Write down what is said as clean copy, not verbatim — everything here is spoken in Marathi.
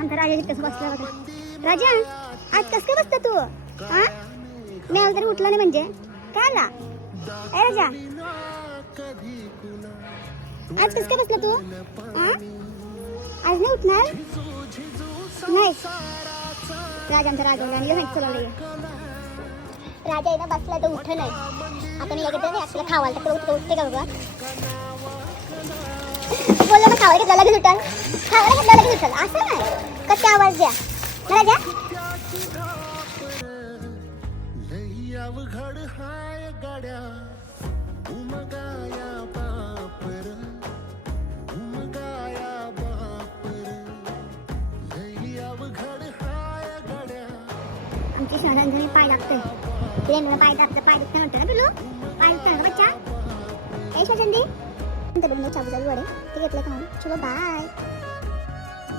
आमचा राजा कसं बसला बघा. राजा आज कस काय बसला तू? हा मी आला तरी उठला नाही म्हणजे काय आला? ए राजा आज कस काय बसला तू? हा आज नाही उठणार नाही. राजांचा राजा राजा आहे ना बसला तर उठ नाही. आता मी लगेच आपल्याला खावायला तर उठते का बाबा? बोललो ना खावायला घेतला लगेच उठल. खावायला घेतला लगेच उठल असं नाही. कसा आवाज द्या राजा. आमची शहरांजणी पाय लागते. ट्रेनला पाय टाकतं पाय दुखतं म्हणतं ना पिलू. पाय दुखतं ना बच्चा. ए शहरांजी चालू चालू वडे ते घेतलं का? चलो बाय.